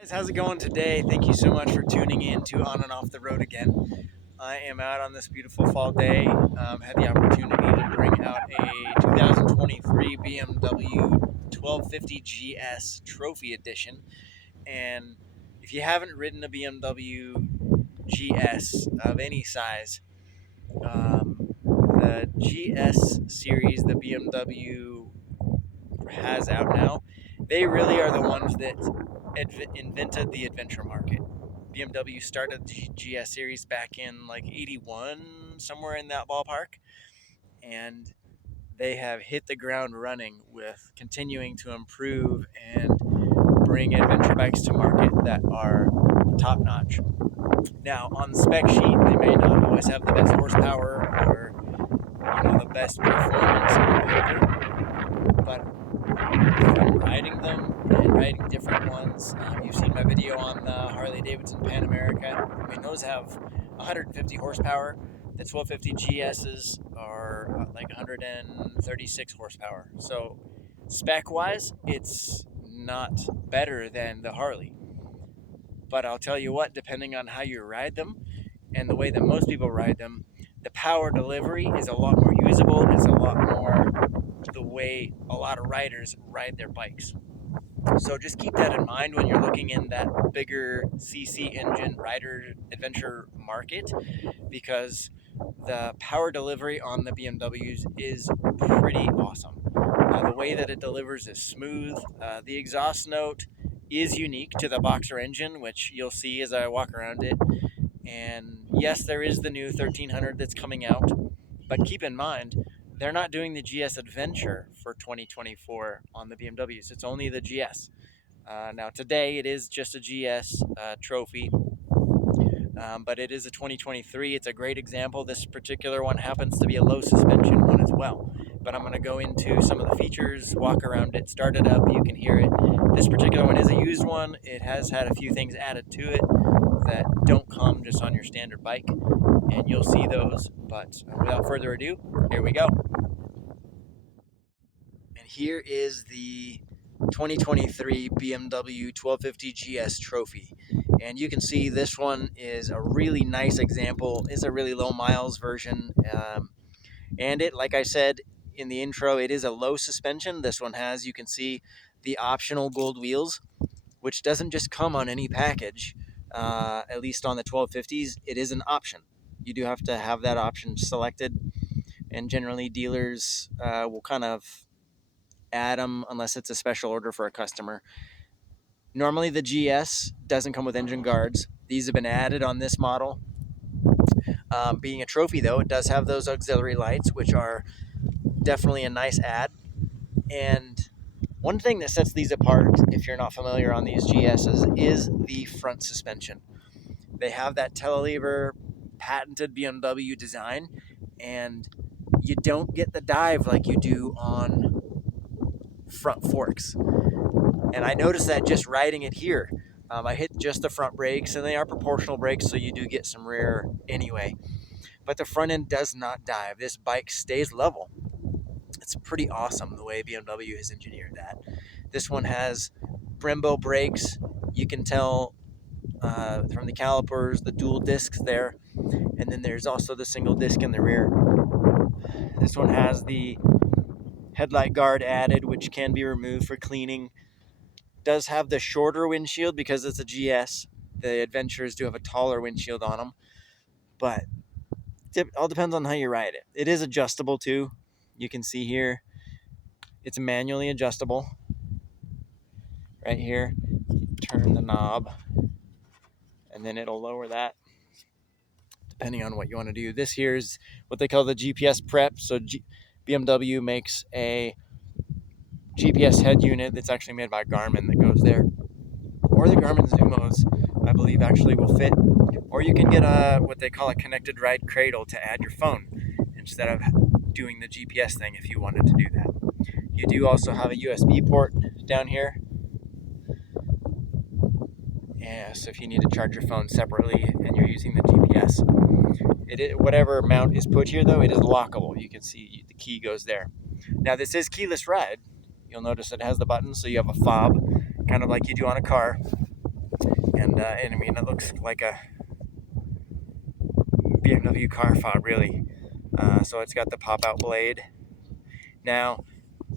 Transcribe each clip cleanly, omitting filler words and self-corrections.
Guys, how's it going today? Thank you so much for tuning in to On and Off the Road again. I am out on this beautiful fall day. Had the opportunity to bring out a 2023 BMW 1250 GS Trophy Edition. And if you haven't ridden a BMW GS of any size, the GS series the BMW has out now, they really are the ones that invented the adventure market. BMW started the GS series back in like 81, somewhere in that ballpark, and they have hit the ground running with continuing to improve and bring adventure bikes to market that are top notch. Now, on the spec sheet, they may not always have the best horsepower or the best performance on paper, but from riding them and riding different ones. You've seen my video on the Harley Davidson Pan America. I mean, those have 150 horsepower. The 1250 GSs are like 136 horsepower. So spec-wise, it's not better than the Harley. But I'll tell you what, depending on how you ride them and the way that most people ride them, the power delivery is a lot more usable. It's a lot more the way a lot of riders ride their bikes. So just keep that in mind when you're looking in that bigger CC engine rider adventure market, because the power delivery on the BMWs is pretty awesome. The way that it delivers is smooth. The exhaust note is unique to the Boxer engine, which you'll see as I walk around it. And yes, there is the new 1300 that's coming out, but keep in mind, they're not doing the GS Adventure for 2024 on the BMWs. It's only the GS. Now today it is just a GS Trophy, but it is a 2023. It's a great example. This particular one happens to be a low suspension one as well. But I'm going to go into some of the features, walk around it, start it up. You can hear it. This particular one is a used one. It has had a few things added to it that don't come just on your standard bike, and you'll see those. But without further ado, here we go. And here is the 2023 BMW 1250 GS Trophy. And you can see this one is a really nice example. It's a really low miles version. And it, like I said in the intro, it is a low suspension. This one has, you can see, the optional gold wheels, which doesn't just come on any package. At least on the 1250s, it is an option. You do have to have that option selected. And generally dealers will kind of add them unless it's a special order for a customer. Normally the GS doesn't come with engine guards. These have been added on this model. Being a trophy though, it does have those auxiliary lights, which are definitely a nice add. And one thing that sets these apart, if you're not familiar on these GSs, is the front suspension. They have that telelever patented BMW design, and you don't get the dive like you do on front forks. And I noticed that just riding it here. I hit just the front brakes, and they are proportional brakes, so you do get some rear anyway. But the front end does not dive. This bike stays level. It's pretty awesome the way BMW has engineered that. This one has Brembo brakes. You can tell from the calipers, the dual discs there. And then there's also the single disc in the rear. This one has the headlight guard added, which can be removed for cleaning. Does have the shorter windshield because it's a GS. The Adventures do have a taller windshield on them, but it all depends on how you ride it. It is adjustable too. You can see here, it's manually adjustable. Right here, turn the knob, and then it'll lower that depending on what you want to do. This here is what they call the GPS prep. So BMW makes a GPS head unit that's actually made by Garmin that goes there, or the Garmin Zumos, I believe, actually will fit. Or you can get what they call a connected ride cradle to add your phone instead of doing the GPS thing if you wanted to do that. You do also have a USB port down here. Yeah, so if you need to charge your phone separately and you're using the GPS, whatever mount is put here though, it is lockable. You can see the key goes there. Now this is keyless ride. You'll notice it has the button, so you have a fob, kind of like you do on a car. And I mean, it looks like a BMW car fob, really. So it's got the pop-out blade. Now,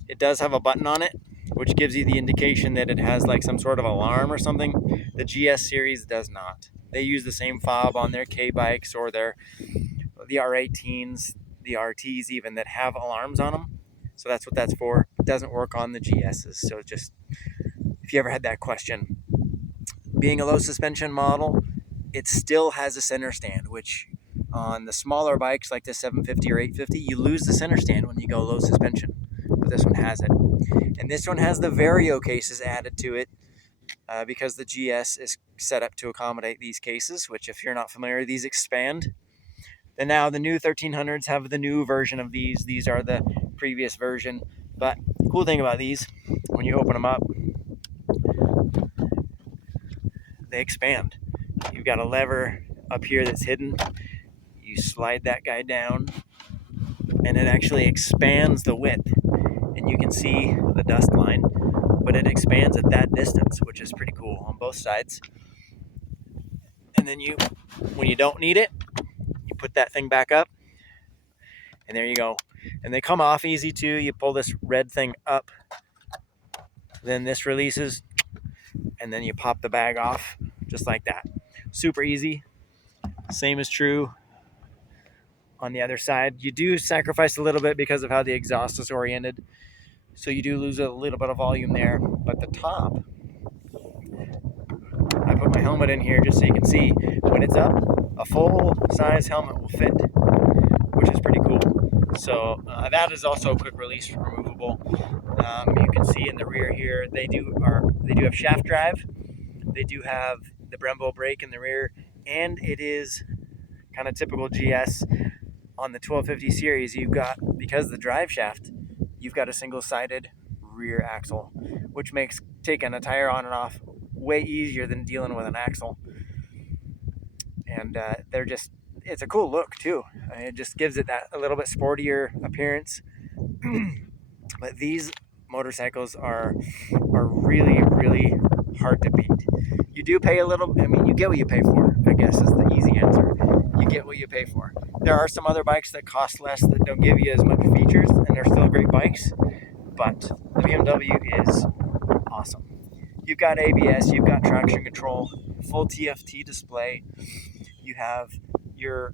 it does have a button on it, which gives you the indication that it has like some sort of alarm or something. The GS series does not. They use the same fob on their K bikes or the R18s, the RTs even, that have alarms on them. So that's what that's for. It doesn't work on the GSs. So just, if you ever had that question, being a low suspension model, it still has a center stand, which on the smaller bikes like the 750 or 850, you lose the center stand when you go low suspension. But this one has it. And this one has the Vario cases added to it because the GS is set up to accommodate these cases, which if you're not familiar, these expand. And now the new 1300s have the new version of these. These are the previous version. But the cool thing about these, when you open them up, they expand. You've got a lever up here that's hidden. You slide that guy down and it actually expands the width. And you can see the dust line, but it expands at that distance, which is pretty cool on both sides. And then when you don't need it, you put that thing back up and there you go. And they come off easy too. You pull this red thing up, then this releases, and then you pop the bag off just like that. Super easy. Same is true on the other side. You do sacrifice a little bit because of how the exhaust is oriented, so you do lose a little bit of volume there. But the top, I put my helmet in here just so you can see when it's up, a full size helmet will fit, which is pretty cool. So that is also quick release removable. You can see in the rear here, they do have shaft drive. They do have the Brembo brake in the rear, and it is kind of typical GS on the 1250 series. You've got, because of the drive shaft, you've got a single-sided rear axle, which makes taking a tire on and off way easier than dealing with an axle. And it's a cool look too. It just gives it that a little bit sportier appearance. But these motorcycles are really, really hard to beat. You do pay a little, I mean, you get what you pay for, I guess is the easy answer. You get what you pay for. There are some other bikes that cost less that don't give you as much features, and they're still great bikes, but the BMW is awesome. You've got ABS, you've got traction control, full TFT display, you have your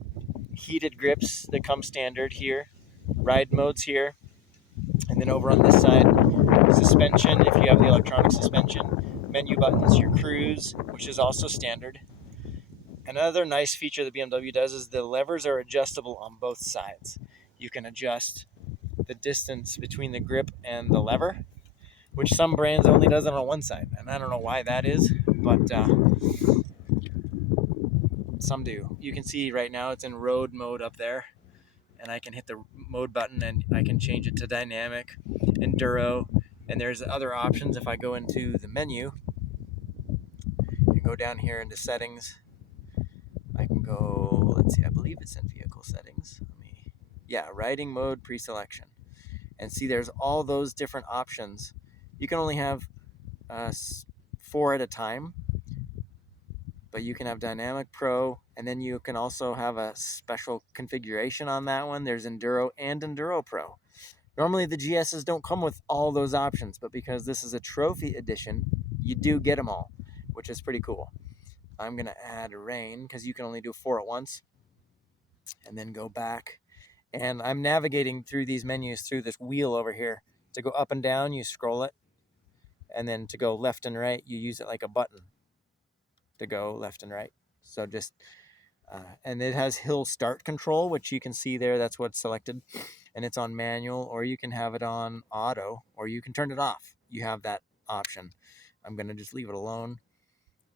heated grips that come standard here, ride modes here, and then over on this side, suspension if you have the electronic suspension, menu buttons, your cruise, which is also standard. Another nice feature the BMW does is the levers are adjustable on both sides. You can adjust the distance between the grip and the lever, which some brands only does it on one side, and I don't know why that is, but some do. You can see right now it's in road mode up there, and I can hit the mode button and I can change it to dynamic, enduro, and there's other options. If I go into the menu and go down here into settings, I can go, let's see, I believe it's in vehicle settings. Riding mode pre-selection. And see, there's all those different options. You can only have 4 at a time, but you can have Dynamic Pro, and then you can also have a special configuration on that one. There's Enduro and Enduro Pro. Normally the GSs don't come with all those options, but because this is a trophy edition, you do get them all, which is pretty cool. I'm gonna add rain because you can only do 4 at once, and then go back. And I'm navigating through these menus through this wheel over here. To go up and down, you scroll it, and then to go left and right, you use it like a button to go left and right. So just, and it has hill start control, which you can see there, that's what's selected. And it's on manual, or you can have it on auto, or you can turn it off. You have that option. I'm gonna just leave it alone.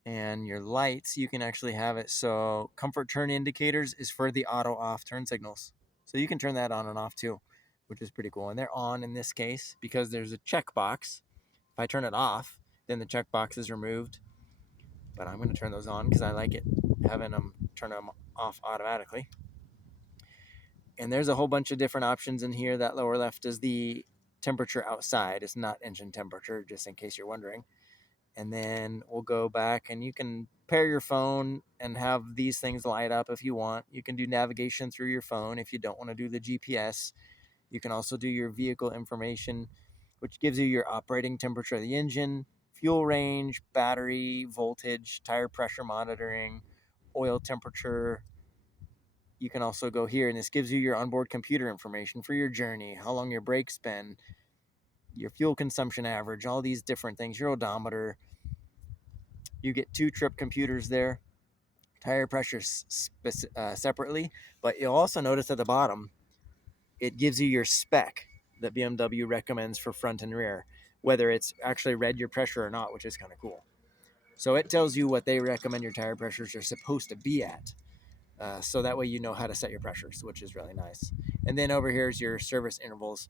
And your lights, you can actually have it so comfort turn indicators is for the auto off turn signals. So you can turn that on and off too, which is pretty cool. And they're on in this case because there's a checkbox. If I turn it off, then the checkbox is removed. But I'm going to turn those on because I like it, having them turn them off automatically. And there's a whole bunch of different options in here. That lower left is the temperature outside. It's not engine temperature, just in case you're wondering. And then we'll go back, and you can pair your phone and have these things light up if you want. You can do navigation through your phone if you don't want to do the GPS. You can also do your vehicle information, which gives you your operating temperature of the engine, fuel range, battery, voltage, tire pressure monitoring, oil temperature. You can also go here, and this gives you your onboard computer information for your journey, how long your brakes been, your fuel consumption average, all these different things, your odometer. You get 2 trip computers there, tire pressure separately, but you'll also notice at the bottom, it gives you your spec that BMW recommends for front and rear, whether it's actually read your pressure or not, which is kind of cool. So it tells you what they recommend your tire pressures are supposed to be at. So that way you know how to set your pressures, which is really nice. And then over here is your service intervals,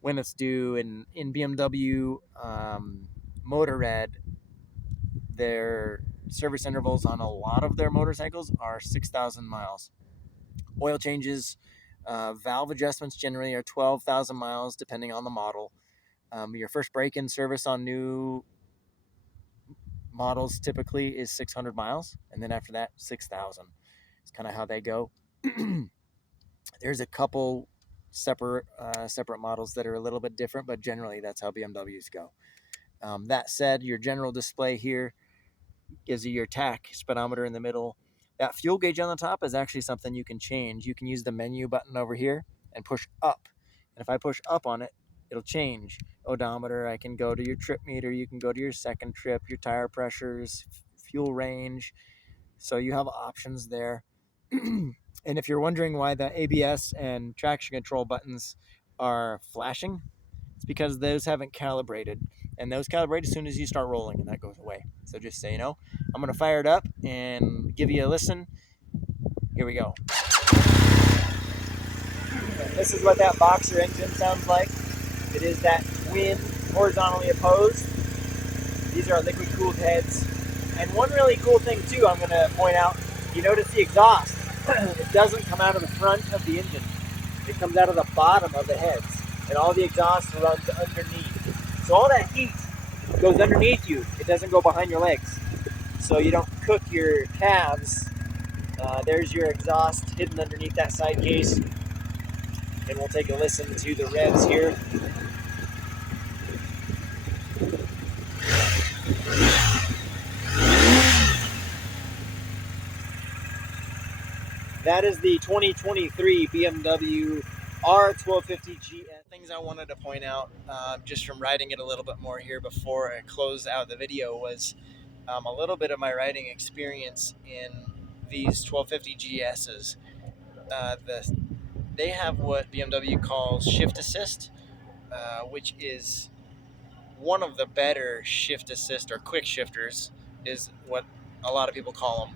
when it's due. In BMW Motorrad, their service intervals on a lot of their motorcycles are 6,000 miles. Oil changes, valve adjustments generally are 12,000 miles, depending on the model. Your first break-in service on new models typically is 600 miles, and then after that, 6,000. It's kind of how they go. There's a couple separate models that are a little bit different, but generally that's how BMWs go. That said, your general display here gives you your tach speedometer in the middle. That fuel gauge on the top is actually something you can change. You can use the menu button over here and push up. And if I push up on it, it'll change. Odometer, I can go to your trip meter. You can go to your second trip, your tire pressures, fuel range. So you have options there. And if you're wondering why the ABS and traction control buttons are flashing, it's because those haven't calibrated. And those calibrate as soon as you start rolling, and that goes away. So just so you know, I'm going to fire it up and give you a listen. Here we go. This is what that boxer engine sounds like. It is that twin horizontally opposed. These are liquid cooled heads. And one really cool thing too, I'm going to point out, you notice the exhaust. It doesn't come out of the front of the engine. It comes out of the bottom of the heads. And all the exhaust runs underneath. So all that heat goes underneath you. It doesn't go behind your legs. So you don't cook your calves. There's your exhaust hidden underneath that side case. And we'll take a listen to the revs here. That is the 2023 BMW R1250GS. Things I wanted to point out, just from riding it a little bit more here before I close out the video, was a little bit of my riding experience in these 1250GSs. They have what BMW calls shift assist, which is one of the better shift assist or quick shifters, is what a lot of people call them.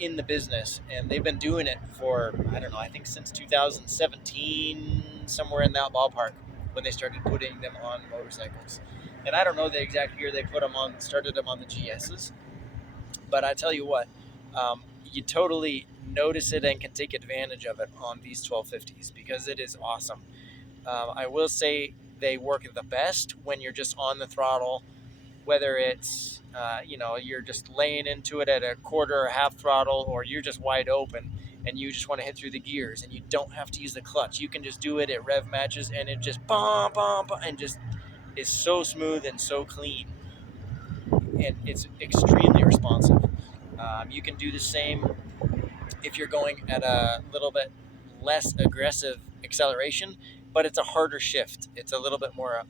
In the business, and they've been doing it for, I don't know, I think since 2017, somewhere in that ballpark, when they started putting them on motorcycles. And I don't know the exact year they started them on the GSs, but I tell you what, you totally notice it and can take advantage of it on these 1250s because it is awesome. I will say they work the best when you're just on the throttle, whether it's you're just laying into it at a quarter or half throttle, or you're just wide open and you just want to hit through the gears and you don't have to use the clutch. You can just do it at rev matches and it just bum, bum, bum, and just is so smooth and so clean, and it's extremely responsive. You can do the same if you're going at a little bit less aggressive acceleration, but it's a harder shift. It's a little bit more,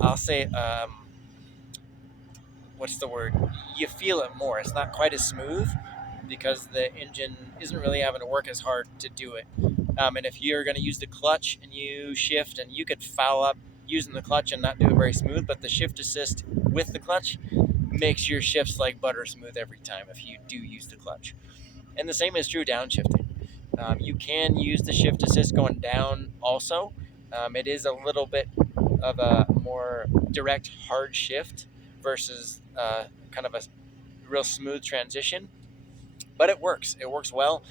I'll say, what's the word? You feel it more. It's not quite as smooth because the engine isn't really having to work as hard to do it. And if you're going to use the clutch and you shift, and you could foul up using the clutch and not do it very smooth, but the shift assist with the clutch makes your shifts like butter smooth every time if you do use the clutch. And the same is true downshifting. You can use the shift assist going down also. It is a little bit of a more direct, hard shift versus kind of a real smooth transition, but it works. It works well.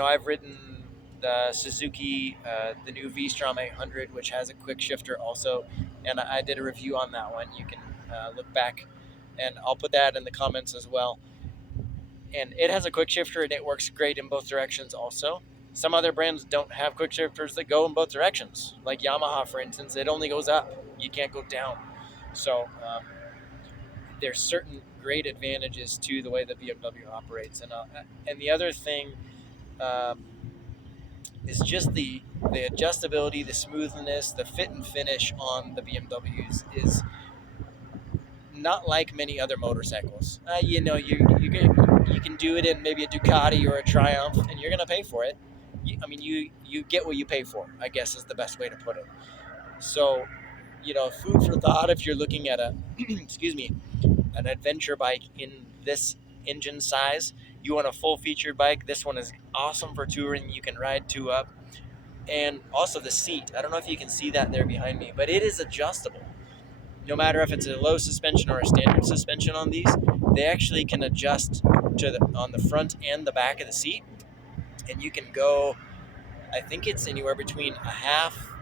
I've ridden the Suzuki, the new V-Strom 800, which has a quick shifter also, and I did a review on that one. You can look back, and I'll put that in the comments as well. And it has a quick shifter and it works great in both directions also. Some other brands don't have quick shifters that go in both directions, like Yamaha, for instance. It only goes up, you can't go down. So there's certain great advantages to the way the BMW operates. And the other thing um, is just the adjustability, the smoothness, the fit and finish on the BMWs is not like many other motorcycles. You can do it in maybe a Ducati or a Triumph, and you're gonna pay for it. You get what you pay for, I guess is the best way to put it. So, food for thought if you're looking at a excuse me, an adventure bike in this engine size. You want a full featured bike. This one is awesome for touring. You can ride two up, and also the seat. I don't know if you can see that there behind me, but it is adjustable. No matter if it's a low suspension or a standard suspension on these, they actually can adjust on the front and the back of the seat, and you can go. I think it's anywhere between a half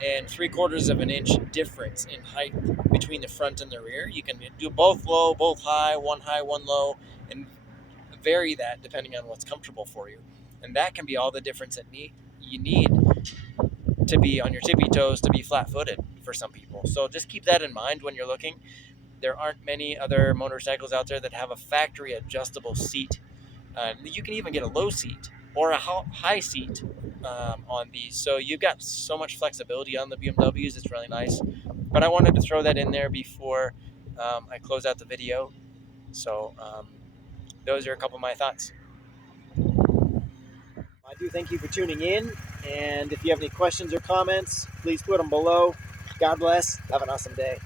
and 3/4 of an inch difference in height between the front and the rear. You can do both low, both high, one low, and vary that depending on what's comfortable for you. And that can be all the difference that you need to be on your tippy toes, to be flat-footed for some people. So just keep that in mind when you're looking. There aren't many other motorcycles out there that have a factory adjustable seat. You can even get a low seat or a high seat on these. So you've got so much flexibility on the BMWs. It's really nice. But I wanted to throw that in there before I close out the video. So those are a couple of my thoughts. I do thank you for tuning in. And if you have any questions or comments, please put them below. God bless. Have an awesome day.